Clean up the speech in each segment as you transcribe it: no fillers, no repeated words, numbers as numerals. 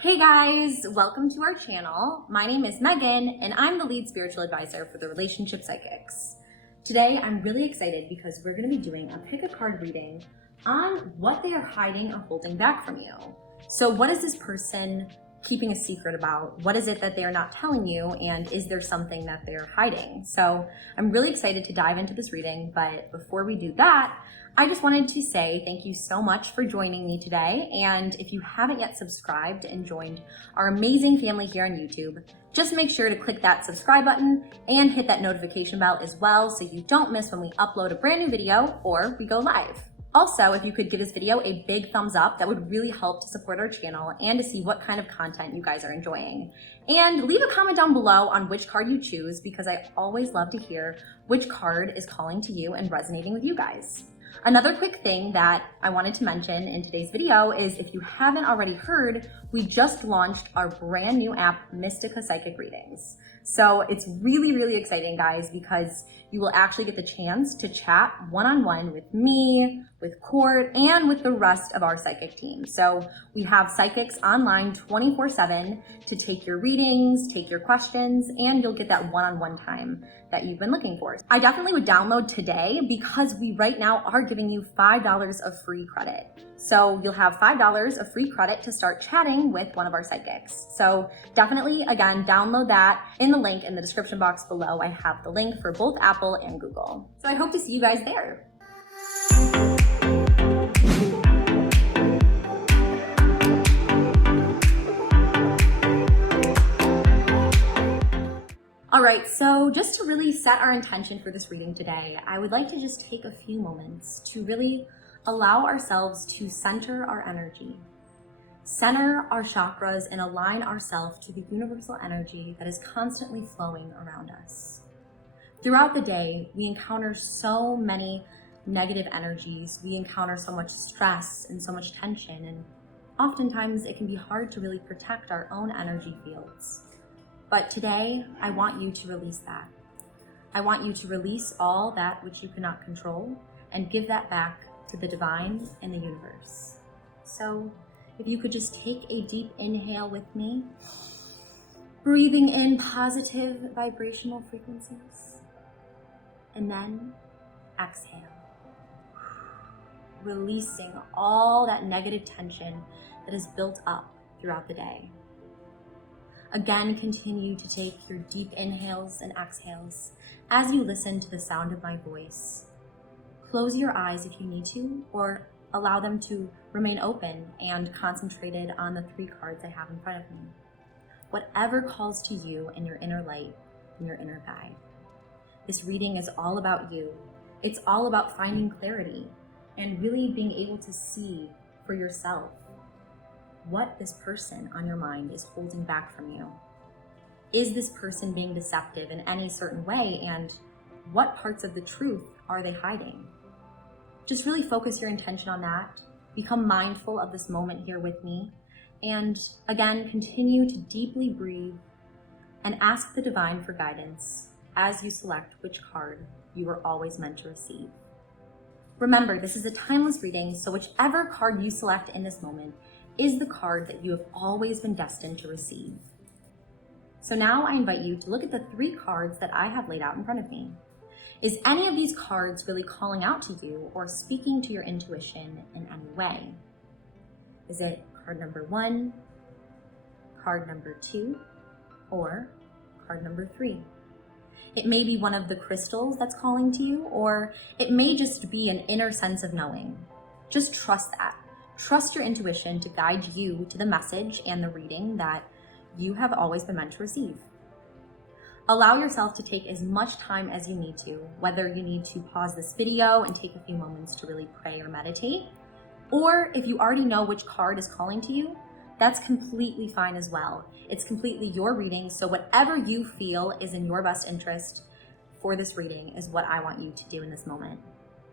Hey guys, welcome to our channel. My name is Megan and I'm the lead spiritual advisor for the Relationship Psychics. Today I'm really excited because we're going to be doing a pick a card reading on what they are hiding or holding back from you. So what is this person keeping a secret about? What is it that they are not telling you, and is there something that they're hiding? So I'm really excited to dive into this reading, but before we do that, I just wanted to say thank you so much for joining me today. And if you haven't yet subscribed and joined our amazing family here on YouTube, just make sure to click that subscribe button and hit that notification bell as well so you don't miss when we upload a brand new video or we go live. Also, if you could give this video a big thumbs up, that would really help to support our channel and to see what kind of content you guys are enjoying. And leave a comment down below on which card you choose, because I always love to hear which card is calling to you and resonating with you guys. Another quick thing that I wanted to mention in today's video is, if you haven't already heard, we just launched our brand new app, Mystica Psychic Readings. So it's really, really exciting, guys, because you will actually get the chance to chat one-on-one with me, with Court, and with the rest of our psychic team. So we have psychics online 24/7 to take your readings, take your questions, and you'll get that one-on-one time that you've been looking for. I definitely would download today, because we right now are giving you $5 of free credit. So you'll have $5 of free credit to start chatting with one of our psychics. So definitely, again, download that. In the link in the description box below, I have the link for both Apple and Google. So I hope to see you guys there. All right, so just to really set our intention for this reading today, I would like to just take a few moments to really allow ourselves to center our energy, center our chakras, and align ourselves to the universal energy that is constantly flowing around us. Throughout the day, we encounter so many negative energies. We encounter so much stress and so much tension, and oftentimes it can be hard to really protect our own energy fields. But today, I want you to release that. I want you to release all that which you cannot control and give that back to the divine and the universe. So if you could just take a deep inhale with me, breathing in positive vibrational frequencies, and then exhale, releasing all that negative tension that is built up throughout the day. Again, continue to take your deep inhales and exhales as you listen to the sound of my voice. Close your eyes if you need to, or allow them to remain open and concentrated on the 3 cards I have in front of me. Whatever calls to you in your inner light and your inner guide. This reading is all about you. It's all about finding clarity and really being able to see for yourself what this person on your mind is holding back from you. Is this person being deceptive in any certain way, and what parts of the truth are they hiding? Just really focus your intention on that. Become mindful of this moment here with me. And again, continue to deeply breathe and ask the divine for guidance as you select which card you are always meant to receive. Remember, this is a timeless reading, so whichever card you select in this moment is the card that you have always been destined to receive. So now I invite you to look at the 3 cards that I have laid out in front of me. Is any of these cards really calling out to you or speaking to your intuition in any way? Is it card number 1, card number 2, or card number 3? It may be one of the crystals that's calling to you, or it may just be an inner sense of knowing. Just trust that. Trust your intuition to guide you to the message and the reading that you have always been meant to receive. Allow yourself to take as much time as you need to, whether you need to pause this video and take a few moments to really pray or meditate, or if you already know which card is calling to you, that's completely fine as well. It's completely your reading, so whatever you feel is in your best interest for this reading is what I want you to do in this moment.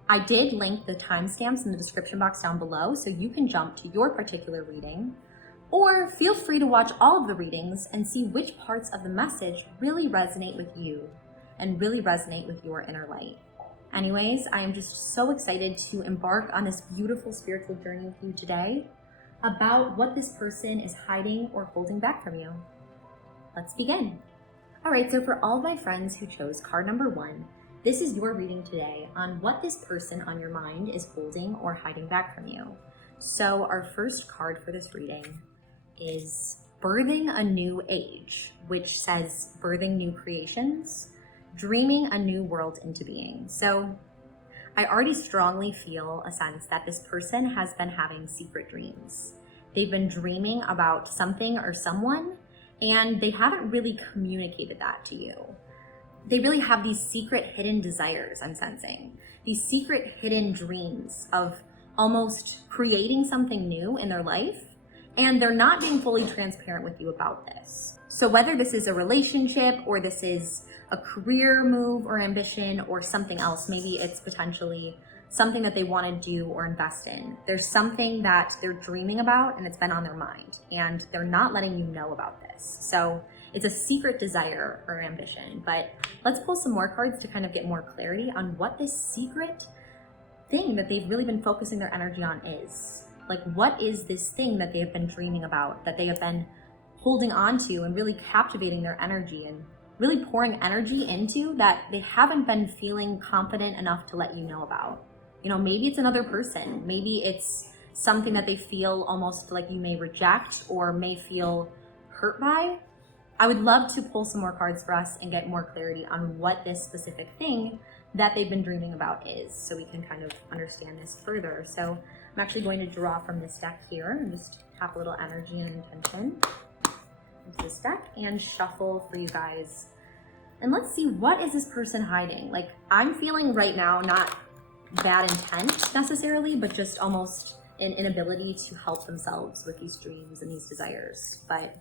I did link the timestamps in the description box down below, so you can jump to your particular reading, or feel free to watch all of the readings and see which parts of the message really resonate with you and really resonate with your inner light. Anyways, I am just so excited to embark on this beautiful spiritual journey with you today. about what this person is hiding or holding back from you. Let's begin. All right, so for all of my friends who chose card number 1, this is your reading today on what this person on your mind is holding or hiding back from you. So our first card for this reading is Birthing a New Age, which says birthing new creations, dreaming a new world into being. So I already strongly feel a sense that this person has been having secret dreams. They've been dreaming about something or someone, and they haven't really communicated that to you. They really have these secret hidden desires, I'm sensing. These secret hidden dreams of almost creating something new in their life, and they're not being fully transparent with you about this. So whether this is a relationship or this is a career move or ambition or something else, maybe it's potentially something that they want to do or invest in. There's something that they're dreaming about and it's been on their mind and they're not letting you know about this. So it's a secret desire or ambition, but let's pull some more cards to kind of get more clarity on what this secret thing that they've really been focusing their energy on is. Like, what is this thing that they have been dreaming about, that they have been holding on to and really captivating their energy and really pouring energy into that they haven't been feeling confident enough to let you know about? You know, maybe it's another person. Maybe it's something that they feel almost like you may reject or may feel hurt by. I would love to pull some more cards for us and get more clarity on what this specific thing that they've been dreaming about is, so we can kind of understand this further. So I'm actually going to draw from this deck here and just tap a little energy and intention into this deck and shuffle for you guys. And let's see, what is this person hiding? Like, I'm feeling right now not bad intent necessarily, but just almost an inability to help themselves with these dreams and these desires. But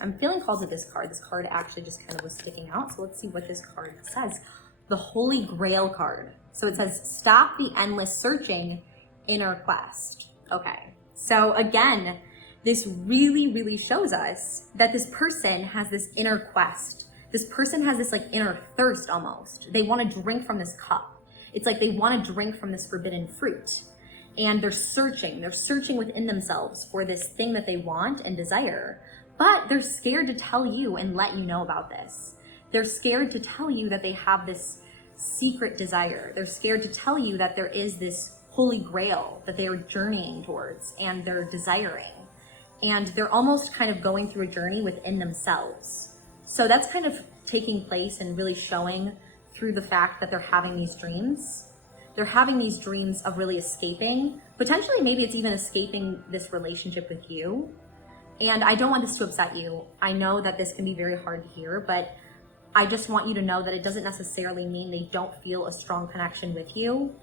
I'm feeling called to this card. This card actually just kind of was sticking out. So let's see what this card says. The Holy Grail card. So it says, stop the endless searching, inner quest. Okay, so again, this really shows us that this person has this inner quest. This person has this like inner thirst almost. They want to drink from this cup. It's like they want to drink from this forbidden fruit. And they're searching within themselves for this thing that they want and desire. But they're scared to tell you and let you know about this. They're scared to tell you that they have this secret desire. They're scared to tell you that there is this holy grail that they are journeying towards and they're desiring. And they're almost kind of going through a journey within themselves. So that's kind of taking place and really showing through the fact that they're having these dreams. They're having these dreams of really escaping. Potentially, maybe it's even escaping this relationship with you. And I don't want this to upset you. I know that this can be very hard to hear, but I just want you to know that it doesn't necessarily mean they don't feel a strong connection with you,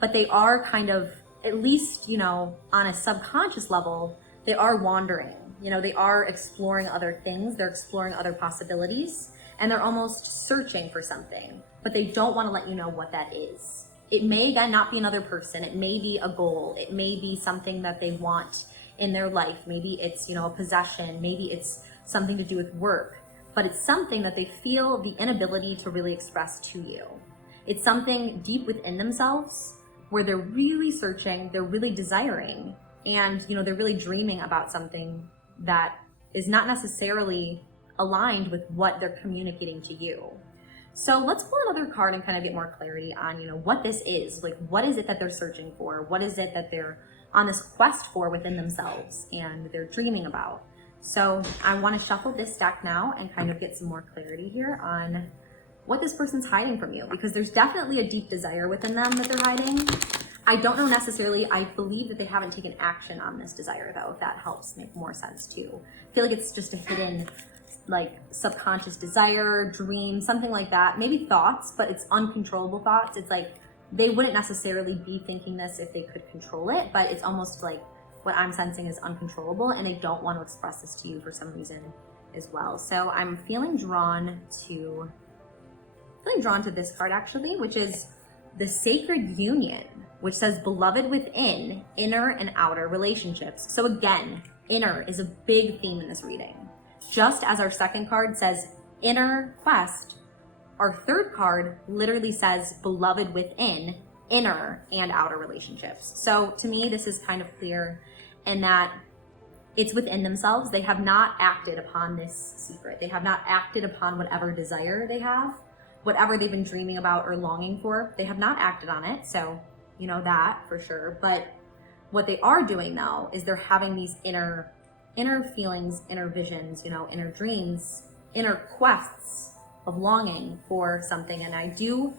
but they are kind of, at least, you know, on a subconscious level, they are wandering. You know, they are exploring other things, they're exploring other possibilities, and they're almost searching for something, but they don't want to let you know what that is. It may again not be another person, it may be a goal, it may be something that they want in their life. Maybe it's, you know, a possession, maybe it's something to do with work, but it's something that they feel the inability to really express to you. It's something deep within themselves where they're really searching, they're really desiring, and, you know, they're really dreaming about something that is not necessarily aligned with what they're communicating to you. So let's pull another card and kind of get more clarity on, you know, what this is. Like, what is it that they're searching for? What is it that they're on this quest for within themselves and they're dreaming about? So I want to shuffle this deck now and kind of get some more clarity here on what this person's hiding from you, because there's definitely a deep desire within them that they're hiding. I don't know necessarily, I believe that they haven't taken action on this desire though, if that helps make more sense too. I feel like it's just a hidden, like, subconscious desire, dream, something like that. Maybe thoughts, but it's uncontrollable thoughts. It's like they wouldn't necessarily be thinking this if they could control it, but it's almost like what I'm sensing is uncontrollable and they don't want to express this to you for some reason as well. So I'm feeling drawn to this card actually, which is the Sacred Union, which says beloved within, inner and outer relationships. So again, inner is a big theme in this reading. Just as our second card says inner quest, our third card literally says beloved within, inner and outer relationships. So to me, this is kind of clear in that it's within themselves. They have not acted upon this secret. They have not acted upon whatever desire they have, whatever they've been dreaming about or longing for. They have not acted on it. So, you know that for sure. But what they are doing though is they're having these inner feelings, inner visions, you know, inner dreams, inner quests of longing for something. And I do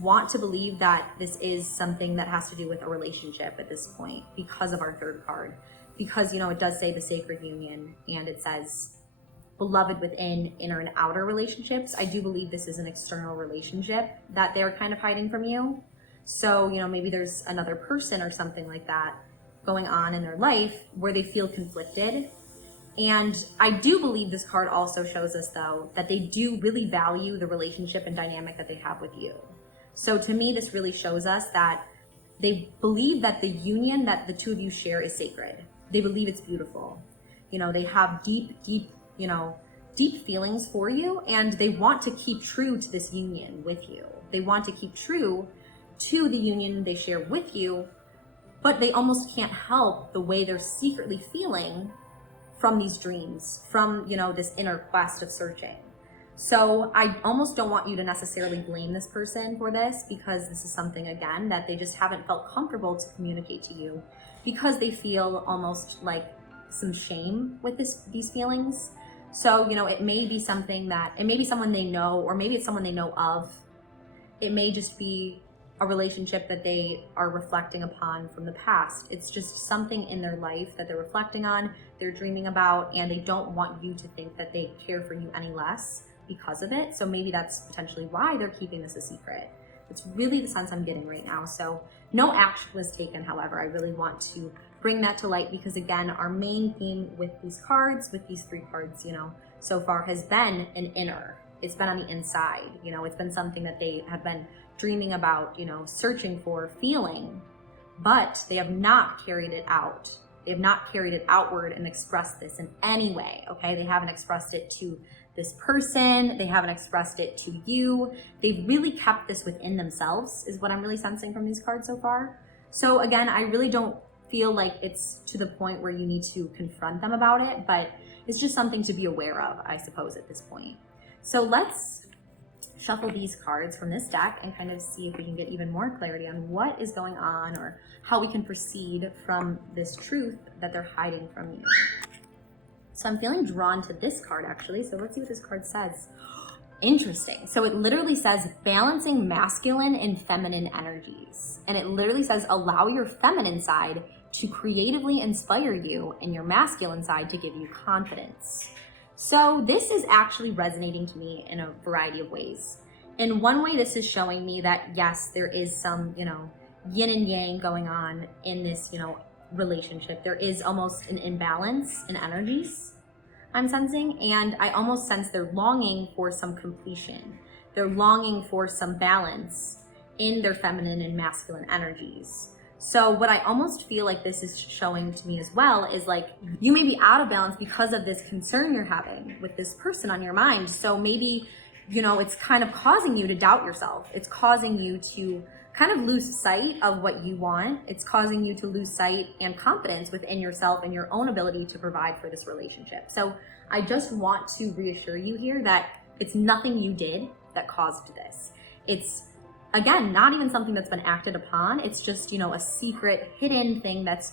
want to believe that this is something that has to do with a relationship at this point because of our third card. Because, you know, it does say the sacred union and it says beloved within inner and outer relationships. I do believe this is an external relationship that they're kind of hiding from you. So, you know, maybe there's another person or something like that going on in their life where they feel conflicted. And I do believe this card also shows us though that they do really value the relationship and dynamic that they have with you. So to me, this really shows us that they believe that the union that the two of you share is sacred. They believe it's beautiful. You know, they have deep, you know, deep feelings for you, and they want to keep true to this union with you. They want to keep true to the union they share with you, but they almost can't help the way they're secretly feeling from these dreams, from, you know, this inner quest of searching. So I almost don't want you to necessarily blame this person for this, because this is something, again, that they just haven't felt comfortable to communicate to you because they feel almost like some shame with these feelings. So, you know, it may be something that, it may be someone they know, or maybe it's someone they know of. It may just be a relationship that they are reflecting upon from the past. It's just something in their life that they're reflecting on, they're dreaming about, and they don't want you to think that they care for you any less because of it. So maybe that's potentially why they're keeping this a secret. It's really the sense I'm getting right now. So no action was taken, however. I really want to bring that to light because, again, our main theme with these cards, with these three cards, you know, so far has been an inner. It's been on the inside, you know, it's been something that they have been dreaming about, you know, searching for, feeling, but they have not carried it out. They have not carried it outward and expressed this in any way, okay? They haven't expressed it to this person. They haven't expressed it to you. They've really kept this within themselves is what I'm really sensing from these cards so far. So again, I really don't feel like it's to the point where you need to confront them about it, but it's just something to be aware of, I suppose, at this point. So let's shuffle these cards from this deck and kind of see if we can get even more clarity on what is going on or how we can proceed from this truth that they're hiding from you. So I'm feeling drawn to this card, actually. So let's see what this card says. Interesting. So it literally says balancing masculine and feminine energies. And it literally says allow your feminine side to creatively inspire you and your masculine side to give you confidence. So this is actually resonating to me in a variety of ways. In one way, this is showing me that yes, there is some, you know, yin and yang going on in this, you know, relationship. There is almost an imbalance in energies I'm sensing, and I almost sense they're longing for some completion. They're longing for some balance in their feminine and masculine energies. So what I almost feel like this is showing to me as well is like you may be out of balance because of this concern you're having with this person on your mind. So maybe, you know, it's kind of causing you to doubt yourself. It's causing you to kind of lose sight of what you want. It's causing you to lose sight and confidence within yourself and your own ability to provide for this relationship. So I just want to reassure you here that it's nothing you did that caused this. It's, again, not even something that's been acted upon. It's just, you know, a secret, hidden thing that's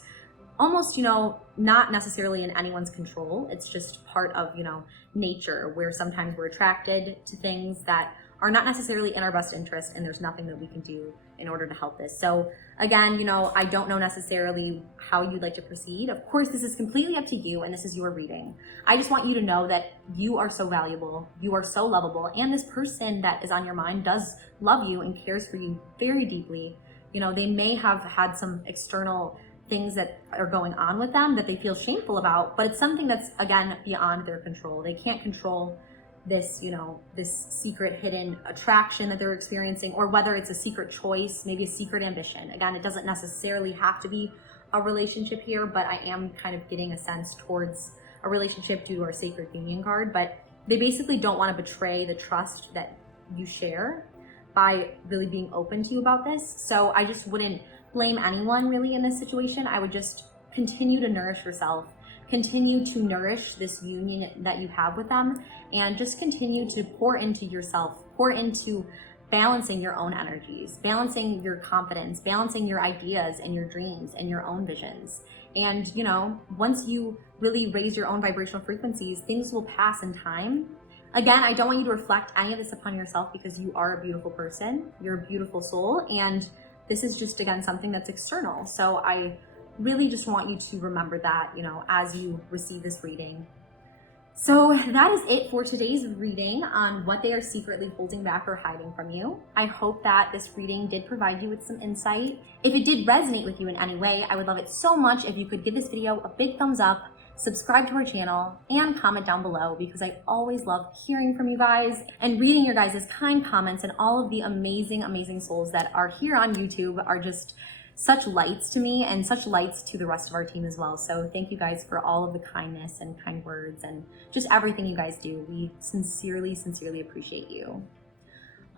almost, you know, not necessarily in anyone's control. It's just part of, you know, nature, where sometimes we're attracted to things that are not necessarily in our best interest, and there's nothing that we can do in order to help this. So again, you know, I don't know necessarily how you'd like to proceed. Of course, this is completely up to you, and this is your reading. I just want you to know that you are so valuable, you are so lovable, and this person that is on your mind does love you and cares for you very deeply. You know, they may have had some external things that are going on with them that they feel shameful about, but it's something that's, again, beyond their control. They can't control this, you know, this secret hidden attraction that they're experiencing, or whether it's a secret choice, maybe a secret ambition. Again, it doesn't necessarily have to be a relationship here, but I am kind of getting a sense towards a relationship due to our sacred union card. But they basically don't want to betray the trust that you share by really being open to you about this. So I just wouldn't blame anyone really in this situation. I would just continue to nourish yourself, continue to nourish this union that you have with them, and just continue to pour into yourself, pour into balancing your own energies, balancing your confidence, balancing your ideas and your dreams and your own visions. And, you know, once you really raise your own vibrational frequencies, things will pass in time. Again, I don't want you to reflect any of this upon yourself, because you are a beautiful person, you're a beautiful soul, and this is just, again, something that's external. So I really just want you to remember that, you know, as you receive this reading. So that is it for today's reading on what they are secretly holding back or hiding from you. I hope that this reading did provide you with some insight. If it did resonate with you in any way, I would love it so much if you could give this video a big thumbs up, subscribe to our channel, and comment down below, because I always love hearing from you guys and reading your guys' kind comments, and all of the amazing, amazing souls that are here on YouTube are just such lights to me and such lights to the rest of our team as well. So thank you guys for all of the kindness and kind words and just everything you guys do. We sincerely, sincerely appreciate you.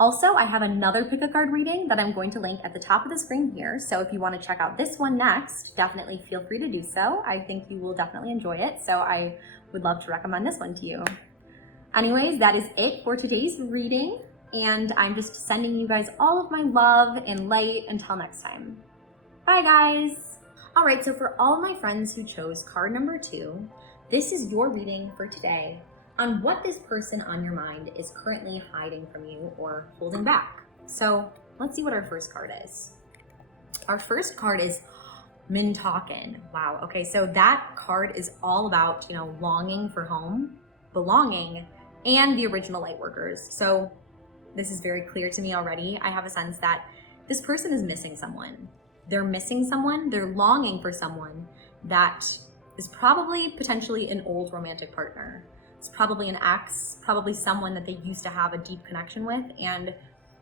Also, I have another pick a card reading that I'm going to link at the top of the screen here. So if you want to check out this one next, definitely feel free to do so. I think you will definitely enjoy it. So I would love to recommend this one to you. Anyways, that is it for today's reading. And I'm just sending you guys all of my love and light until next time. Bye guys. All right, so for all of my friends who chose card number 2, this is your reading for today on what this person on your mind is currently hiding from you or holding back. So let's see what our first card is. Our first card is Mintalkin. Wow, okay, so that card is all about, you know, longing for home, belonging, and the original light workers. So this is very clear to me already. I have a sense that this person is missing someone. They're missing someone, they're longing for someone that is probably potentially an old romantic partner. It's probably an ex, probably someone that they used to have a deep connection with, and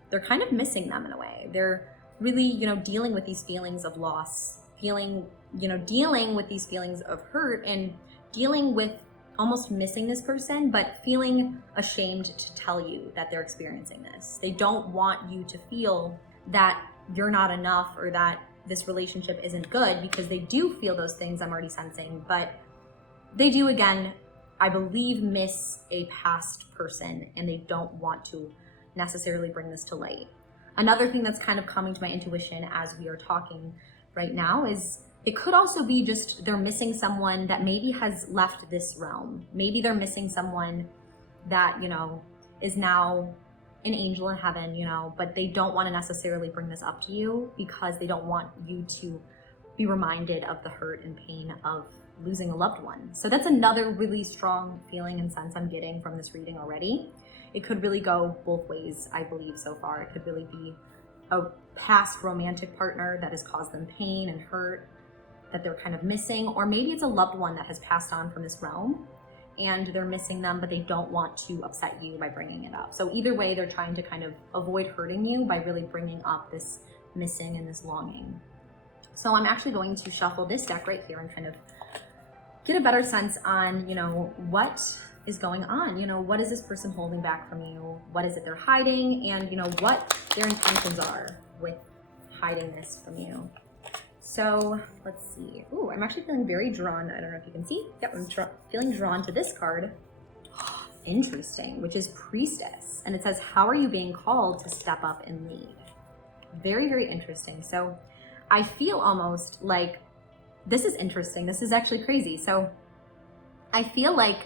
they're kind of missing them in a way. They're really, you know, dealing with these feelings of loss, dealing with these feelings of hurt, and dealing with almost missing this person, but feeling ashamed to tell you that they're experiencing this. They don't want you to feel that you're not enough or that this relationship isn't good, because they do feel those things, I'm already sensing, but they do, again, I believe, miss a past person, and they don't want to necessarily bring this to light. Another thing that's kind of coming to my intuition as we are talking right now is it could also be just they're missing someone that maybe has left this realm. Maybe they're missing someone that, you know, is now an angel in heaven, you know, but they don't want to necessarily bring this up to you because they don't want you to be reminded of the hurt and pain of losing a loved one. So that's another really strong feeling and sense I'm getting from this reading already. It could really go both ways, I believe, so far. It could really be a past romantic partner that has caused them pain and hurt that they're kind of missing, or maybe it's a loved one that has passed on from this realm and they're missing them, but they don't want to upset you by bringing it up. So either way, they're trying to kind of avoid hurting you by really bringing up this missing and this longing. So I'm actually going to shuffle this deck right here and kind of get a better sense on, you know, what is going on. You know, what is this person holding back from you? What is it they're hiding? And, you know, what their intentions are with hiding this from you. So let's see. Ooh, I'm actually feeling very drawn. I don't know if you can see. Yep, I'm feeling drawn to this card. Interesting, which is Priestess. And it says, how are you being called to step up and lead? Very, very interesting. So I feel almost like, this is interesting. This is actually crazy. So I feel like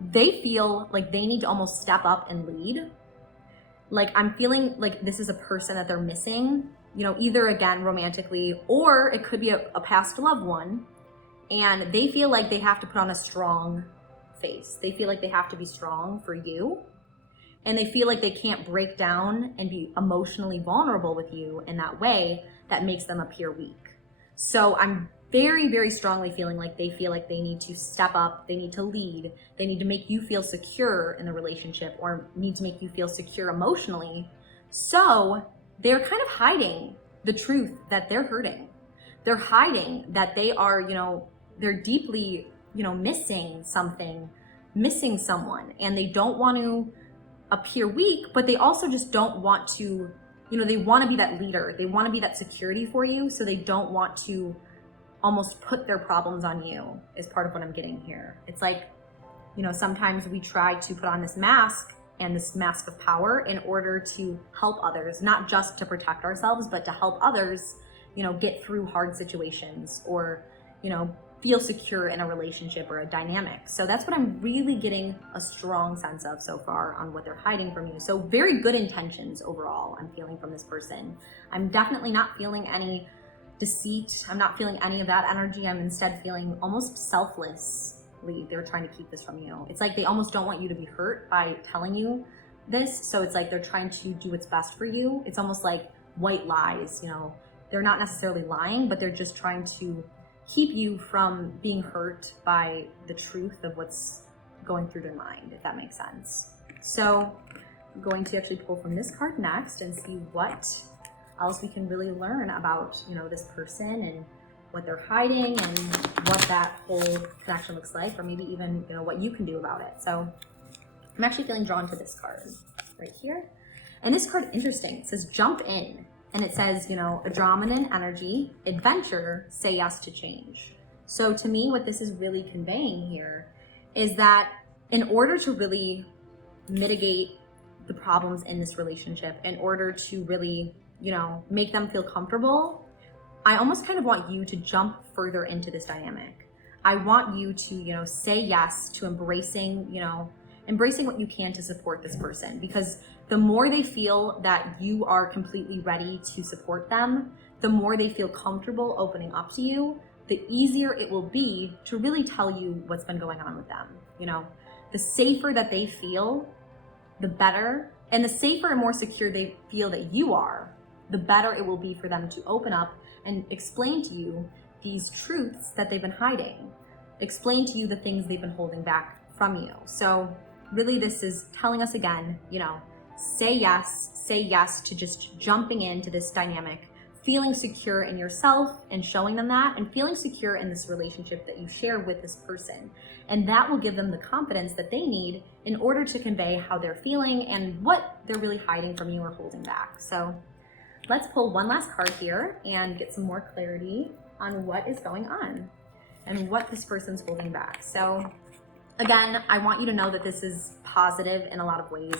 they feel like they need to almost step up and lead. Like I'm feeling like this is a person that they're missing, you know, either again romantically, or it could be a past loved one, and they feel like they have to put on a strong face. They feel like they have to be strong for you, and they feel like they can't break down and be emotionally vulnerable with you in that way that makes them appear weak. So I'm very, very strongly feeling like they feel like they need to step up, they need to lead, they need to make you feel secure in the relationship, or need to make you feel secure emotionally. So they're kind of hiding the truth that they're hurting. They're hiding that they are, you know, they're deeply, you know, missing something, missing someone, and they don't want to appear weak, but they also just don't want to, you know, they want to be that leader. They want to be that security for you. So they don't want to almost put their problems on you is part of what I'm getting here. It's like, you know, sometimes we try to put on this mask and this mask of power in order to help others, not just to protect ourselves, but to help others, you know, get through hard situations or, you know, feel secure in a relationship or a dynamic. So that's what I'm really getting a strong sense of so far on what they're hiding from you. So very good intentions overall I'm feeling from this person. I'm definitely not feeling any deceit. I'm not feeling any of that energy. I'm instead feeling almost selflessly they're trying to keep this from you. It's like they almost don't want you to be hurt by telling you this. So it's like they're trying to do what's best for you. It's almost like white lies, you know. They're not necessarily lying, but they're just trying to keep you from being hurt by the truth of what's going through their mind, if that makes sense. So I'm going to actually pull from this card next and see what else we can really learn about, you know, this person and what they're hiding and what that whole connection looks like, or maybe even, you know, what you can do about it. So I'm actually feeling drawn to this card right here. And this card, interesting, it says jump in. And it says, you know, Andromedan energy, adventure, say yes to change. So to me, what this is really conveying here is that in order to really mitigate the problems in this relationship, in order to really, you know, make them feel comfortable, I almost kind of want you to jump further into this dynamic. I want you to, you know, say yes to embracing, you know, embracing what you can to support this person, because the more they feel that you are completely ready to support them, the more they feel comfortable opening up to you, the easier it will be to really tell you what's been going on with them. You know, the safer that they feel, the better, and the safer and more secure they feel that you are, the better it will be for them to open up and explain to you these truths that they've been hiding, explain to you the things they've been holding back from you. So really this is telling us again, you know, say yes to just jumping into this dynamic, feeling secure in yourself and showing them that, and feeling secure in this relationship that you share with this person. And that will give them the confidence that they need in order to convey how they're feeling and what they're really hiding from you or holding back. So let's pull one last card here and get some more clarity on what is going on and what this person's holding back. So again, I want you to know that this is positive in a lot of ways.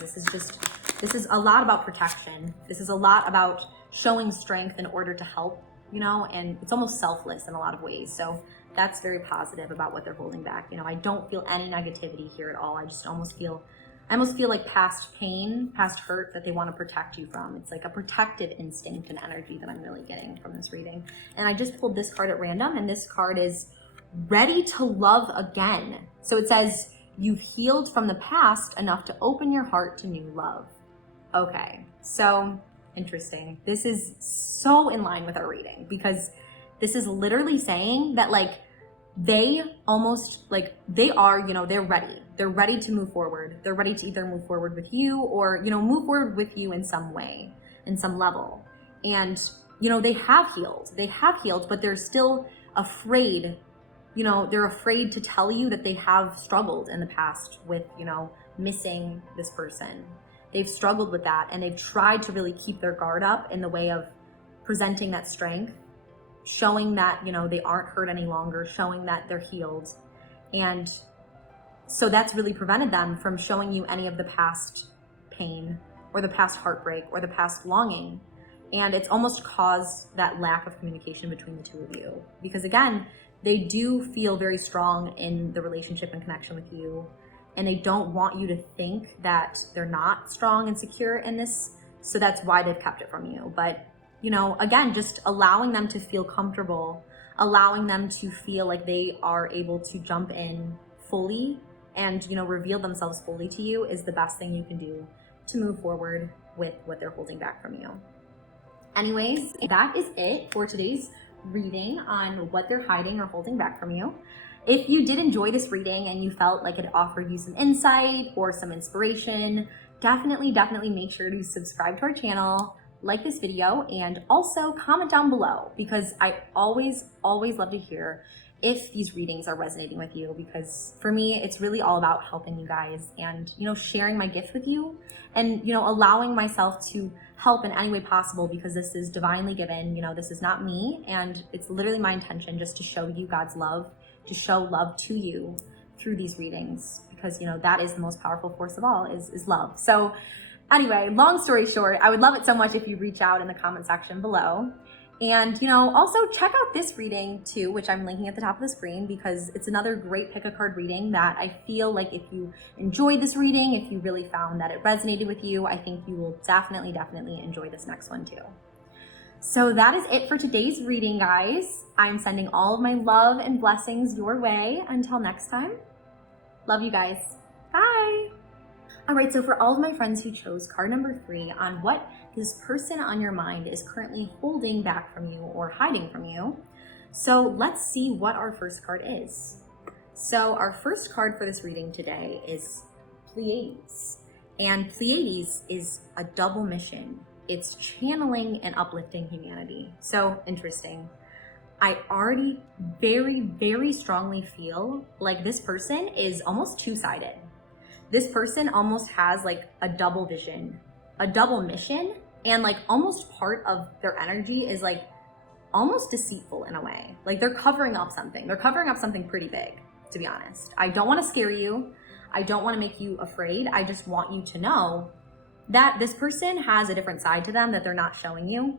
This is a lot about protection. This is a lot about showing strength in order to help, you know, and it's almost selfless in a lot of ways. So that's very positive about what they're holding back. You know, I don't feel any negativity here at all. I almost feel like past pain, past hurt that they want to protect you from. It's like a protective instinct and energy that I'm really getting from this reading. And I just pulled this card at random, and this card is ready to love again. So it says, you've healed from the past enough to open your heart to new love. Okay, so interesting. This is so in line with our reading, because this is literally saying that like they almost like they are, you know, they're ready to move forward. They're ready to either move forward with you or, you know, move forward with you in some way, in some level. And, you know, they have healed, but they're still afraid. You know, they're afraid to tell you that they have struggled in the past with, you know, missing this person. They've struggled with that, and they've tried to really keep their guard up in the way of presenting that strength, showing that, you know, they aren't hurt any longer, showing that they're healed. And so that's really prevented them from showing you any of the past pain or the past heartbreak or the past longing. And it's almost caused that lack of communication between the two of you, because again, they do feel very strong in the relationship and connection with you, and they don't want you to think that they're not strong and secure in this. So that's why they've kept it from you. But, you know, again, just allowing them to feel comfortable, allowing them to feel like they are able to jump in fully and, you know, reveal themselves fully to you is the best thing you can do to move forward with what they're holding back from you. Anyways, that is it for today's reading on what they're hiding or holding back from you. If you did enjoy this reading and you felt like it offered you some insight or some inspiration, definitely make sure to subscribe to our channel, like this video, and also comment down below, because I always love to hear if these readings are resonating with you, because for me, it's really all about helping you guys and, sharing my gift with you and, allowing myself to help in any way possible, because this is divinely given. This is not me, and it's literally my intention just to show you God's love, to show love to you through these readings, because, that is the most powerful force of all is love. So anyway, long story short, I would love it so much if you reach out in the comment section below. And, also check out this reading too, which I'm linking at the top of the screen, because it's another great pick a card reading that I feel like if you enjoyed this reading, if you really found that it resonated with you, I think you will definitely enjoy this next one too. So that is it for today's reading, guys. I'm sending all of my love and blessings your way. Until next time, love you guys. Bye. All right, so for all of my friends who chose card number 3 on what this person on your mind is currently holding back from you or hiding from you, so let's see what our first card is. So our first card for this reading today is Pleiades. And Pleiades is a double mission. It's channeling and uplifting humanity. So interesting. I already very strongly feel like this person is almost two-sided. This person almost has like a double vision, a double mission, and like almost part of their energy is like almost deceitful in a way. Like they're covering up something. They're covering up something pretty big, to be honest. I don't want to scare you. I don't want to make you afraid. I just want you to know that this person has a different side to them that they're not showing you,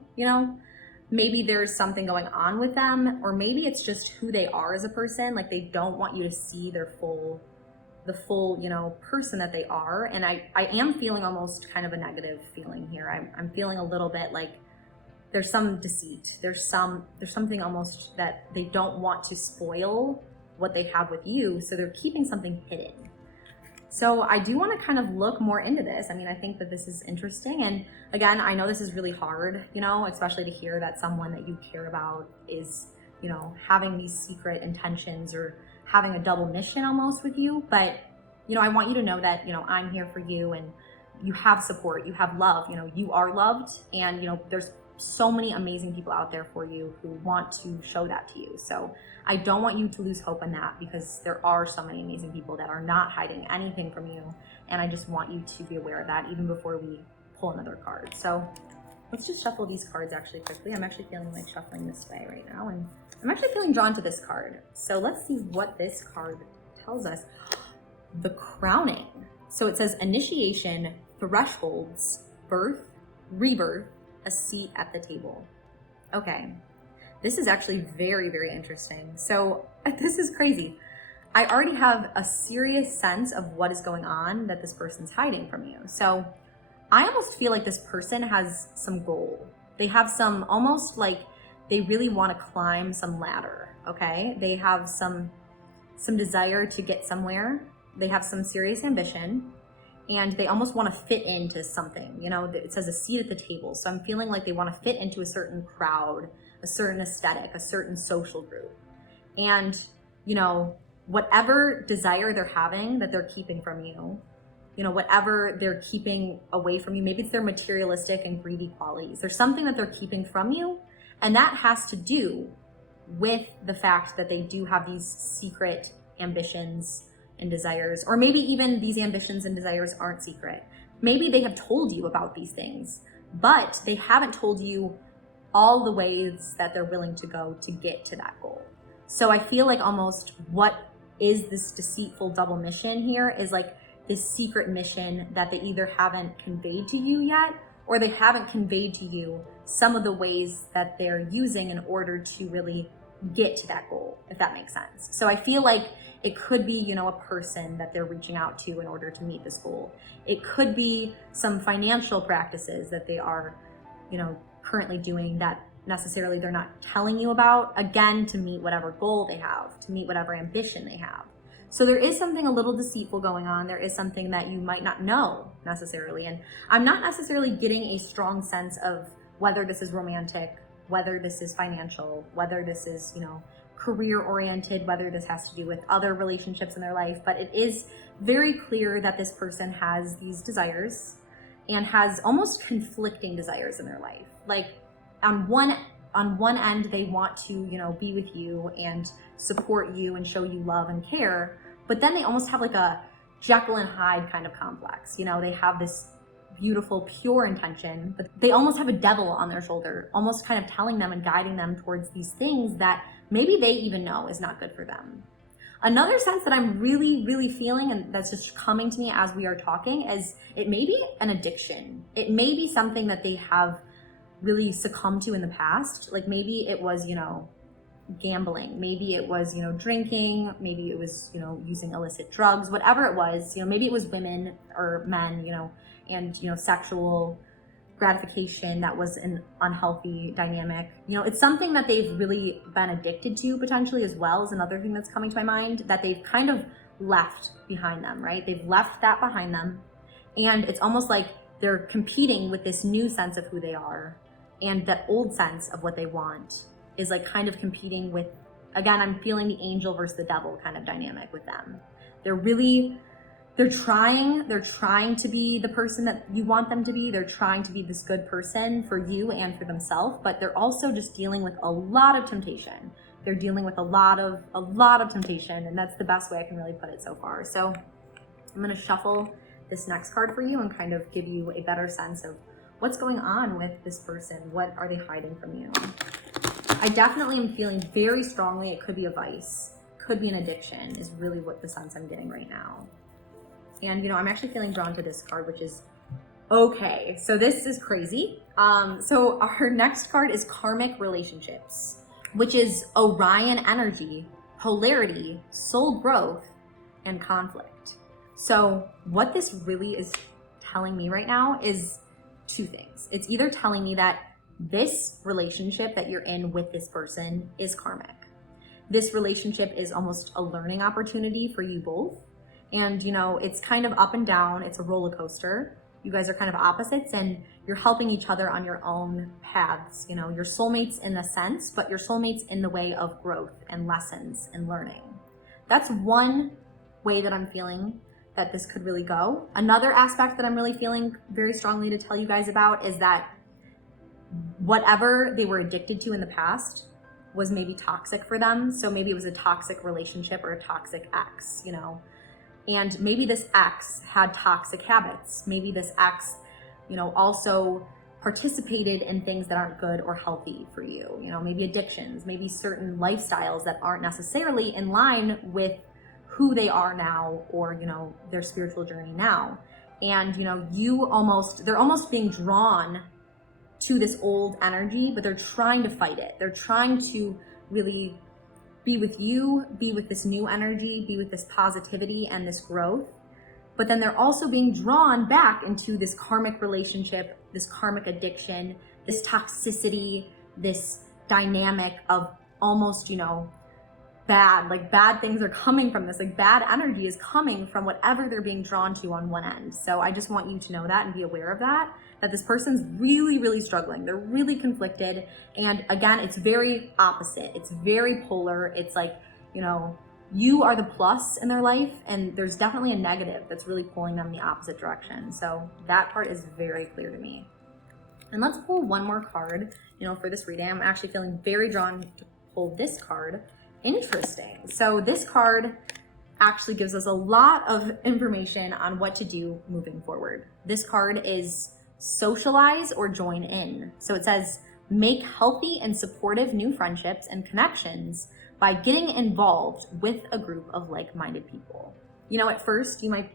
Maybe there's something going on with them, or maybe it's just who they are as a person. Like they don't want you to see the full, person that they are. And I am feeling almost kind of a negative feeling here. I'm feeling a little bit like there's some deceit. There's something almost that they don't want to spoil what they have with you. So they're keeping something hidden. So I do want to kind of look more into this. I mean, I think that this is interesting. And again, I know this is really hard, especially to hear that someone that you care about is, having these secret intentions or having a double mission almost with you. But, I want you to know that, I'm here for you and you have support, you have love, you are loved. And, there's so many amazing people out there for you who want to show that to you. So I don't want you to lose hope in that, because there are so many amazing people that are not hiding anything from you. And I just want you to be aware of that even before we pull another card. So let's just shuffle these cards actually quickly. I'm actually feeling like shuffling this way right now, and I'm actually feeling drawn to this card. So let's see what this card tells us. The Crowning. So it says initiation, thresholds, birth, rebirth, a seat at the table. Okay, this is actually very interesting. So this is crazy. I already have a serious sense of what is going on that this person's hiding from you. So I almost feel like this person has some goal. They have some, almost like they really want to climb some ladder, okay? They have some desire to get somewhere. They have some serious ambition, and they almost want to fit into something. It says a seat at the table. So I'm feeling like they want to fit into a certain crowd, a certain aesthetic, a certain social group. And, whatever desire they're having that they're keeping from you, whatever they're keeping away from you, maybe it's their materialistic and greedy qualities. There's something that they're keeping from you, and that has to do with the fact that they do have these secret ambitions and desires, or maybe even these ambitions and desires aren't secret. Maybe they have told you about these things, but they haven't told you all the ways that they're willing to go to get to that goal. So I feel like almost what is this deceitful double mission here is like this secret mission that they either haven't conveyed to you yet, or they haven't conveyed to you some of the ways that they're using in order to really get to that goal, if that makes sense. So I feel like it could be, a person that they're reaching out to in order to meet this goal. It could be some financial practices that they are, currently doing that necessarily they're not telling you about, again, to meet whatever goal they have, to meet whatever ambition they have. So there is something a little deceitful going on. There is something that you might not know necessarily. And I'm not necessarily getting a strong sense of whether this is romantic, whether this is financial, whether this is, career oriented, whether this has to do with other relationships in their life. But it is very clear that this person has these desires and has almost conflicting desires in their life. Like on one on one end, they want to, you know, be with you and support you and show you love and care, but then they almost have like a Jekyll and Hyde kind of complex. You know, they have this beautiful, pure intention, but they almost have a devil on their shoulder, almost kind of telling them and guiding them towards these things that maybe they even know is not good for them. Another sense that I'm really, really feeling, and that's just coming to me as we are talking, is it may be an addiction. It may be something that they have really succumbed to in the past. Like maybe it was, you know, gambling. Maybe it was, you know, drinking. Maybe it was, you know, using illicit drugs, whatever it was, you know, maybe it was women or men, you know, and, you know, sexual gratification that was an unhealthy dynamic. You know, it's something that they've really been addicted to potentially as well, is another thing that's coming to my mind, that they've kind of left behind them, right? They've left that behind them. And it's almost like they're competing with this new sense of who they are. And that old sense of what they want is like kind of competing with, again, I'm feeling the angel versus the devil kind of dynamic with them. They're trying to be the person that you want them to be. They're trying to be this good person for you and for themselves, but they're also just dealing with a lot of temptation. They're dealing with a lot of temptation, and that's the best way I can really put it so far. So I'm gonna shuffle this next card for you and kind of give you a better sense of what's going on with this person. What are they hiding from you? I definitely am feeling very strongly it could be a vice, could be an addiction, is really what the sense I'm getting right now. And, you know, I'm actually feeling drawn to this card, which is okay. So this is crazy. So our next card is karmic relationships, which is Orion energy, polarity, soul growth, and conflict. So what this really is telling me right now is two things. It's either telling me that this relationship that you're in with this person is karmic. This relationship is almost a learning opportunity for you both. And, you know, it's kind of up and down. It's a roller coaster. You guys are kind of opposites and you're helping each other on your own paths. You know, you're soulmates in a sense, but you're soulmates in the way of growth and lessons and learning. That's one way that I'm feeling that this could really go. Another aspect that I'm really feeling very strongly to tell you guys about is that whatever they were addicted to in the past was maybe toxic for them. So maybe it was a toxic relationship or a toxic ex, you know. And maybe this ex had toxic habits. Maybe this ex, you know, also participated in things that aren't good or healthy for you. You know, maybe addictions, maybe certain lifestyles that aren't necessarily in line with who they are now or, you know, their spiritual journey now. And, you know, they're almost being drawn to this old energy, but they're trying to fight it. They're trying to really be with you, be with this new energy, be with this positivity and this growth. But then they're also being drawn back into this karmic relationship, this karmic addiction, this toxicity, this dynamic of almost, you know, bad things are coming from this, like bad energy is coming from whatever they're being drawn to on one end. So I just want you to know that and be aware of that this person's really, really struggling. They're really conflicted. And again, it's very opposite. It's very polar. It's like, you know, you are the plus in their life and there's definitely a negative that's really pulling them in the opposite direction. So that part is very clear to me. And let's pull one more card, you know, for this reading. I'm actually feeling very drawn to pull this card. Interesting. So this card actually gives us a lot of information on what to do moving forward. This card is socialize or join in. So it says, make healthy and supportive new friendships and connections by getting involved with a group of like-minded people. You know, at first you might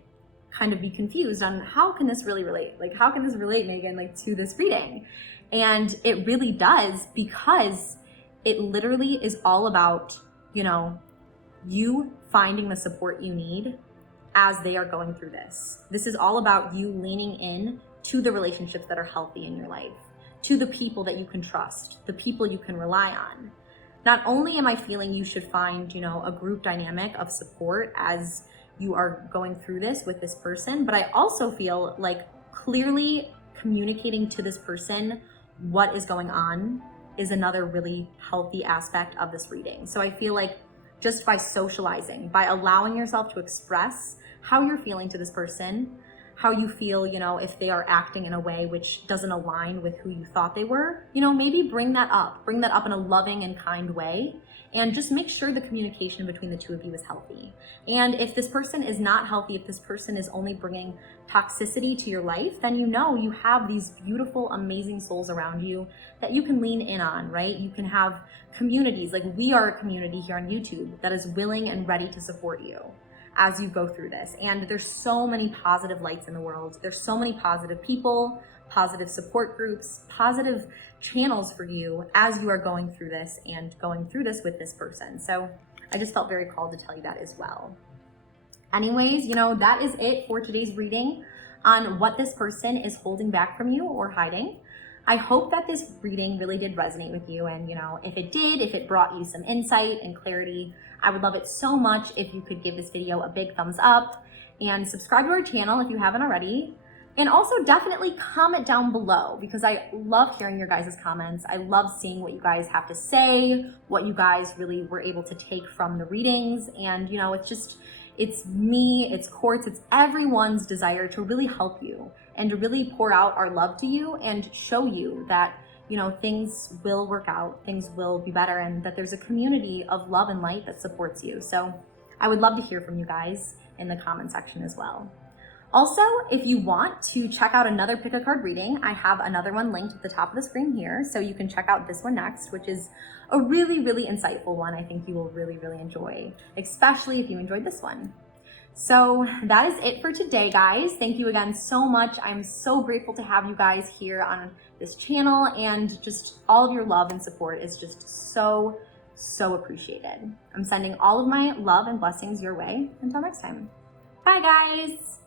kind of be confused on how can this really relate? Like, how can this relate, Megan, like to this reading? And it really does, because it literally is all about, you know, you finding the support you need as they are going through this. This is all about you leaning in to the relationships that are healthy in your life, to the people that you can trust, the people you can rely on. Not only am I feeling you should find, you know, a group dynamic of support as you are going through this with this person, but I also feel like clearly communicating to this person what is going on is another really healthy aspect of this reading. So I feel like just by socializing, by allowing yourself to express how you're feeling to this person, how you feel, you know, if they are acting in a way which doesn't align with who you thought they were, you know, maybe bring that up in a loving and kind way, and just make sure the communication between the two of you is healthy. And if this person is not healthy, if this person is only bringing toxicity to your life, then you know you have these beautiful, amazing souls around you that you can lean in on, right? You can have communities, like we are a community here on YouTube that is willing and ready to support you as you go through this. And there's so many positive lights in the world. There's so many positive people, positive support groups, positive channels for you as you are going through this and going through this with this person. So I just felt very called to tell you that as well. Anyways, you know, that is it for today's reading on what this person is holding back from you or hiding. I hope that this reading really did resonate with you, and you know, if it did, if it brought you some insight and clarity, I would love it so much if you could give this video a big thumbs up and subscribe to our channel if you haven't already. And also definitely comment down below, because I love hearing your guys' comments. I love seeing what you guys have to say, what you guys really were able to take from the readings. And you know, it's me, it's Quartz, it's everyone's desire to really help you and to really pour out our love to you and show you that, you know, things will work out, things will be better, and that there's a community of love and light that supports you. So I would love to hear from you guys in the comment section as well. Also, if you want to check out another pick a card reading, I have another one linked at the top of the screen here. So you can check out this one next, which is a really, really insightful one. I think you will really, really enjoy, especially if you enjoyed this one. So that is it for today, guys. Thank you again so much. I'm so grateful to have you guys here on this channel, and just all of your love and support is just so, so appreciated. I'm sending all of my love and blessings your way. Until next time. Bye, guys.